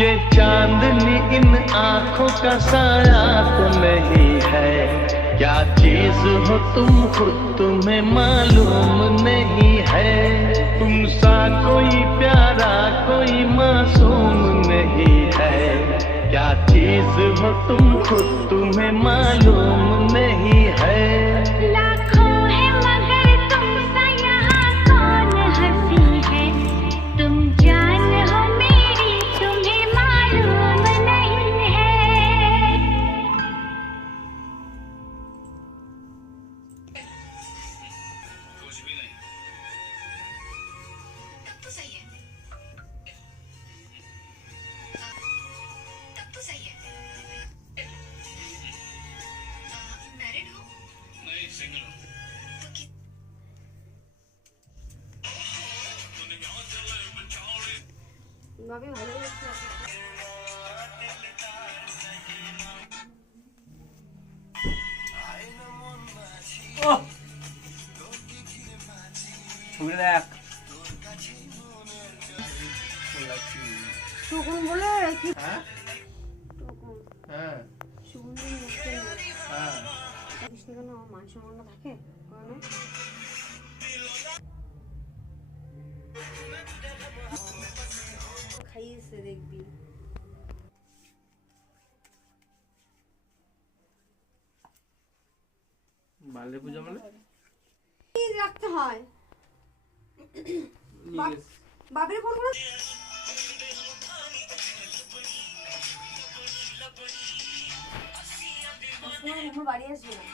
ये चांदनी इन आँखों का साया तो नहीं है, क्या चीज हो तुम खुद तुम्हें मालूम नहीं है। तुम सा कोई प्यारा कोई मासूम नहीं है, क्या चीज हो तुम खुद तुम्हें मालूम नहीं है। ভাবে ভালো লাগছে। ছবি দেখ টুকুন বলে কি? হ্যাঁ টুকুন হ্যাঁ সুগুন মুখে হ্যাঁ কৃষ্ণ কেন মান সম্মান থাকে কোনো খাইয়েছে দেখবি। বালে পূজা মানে রাখতে হয়। বাপের ফোন করে বাড়ি আসবে না।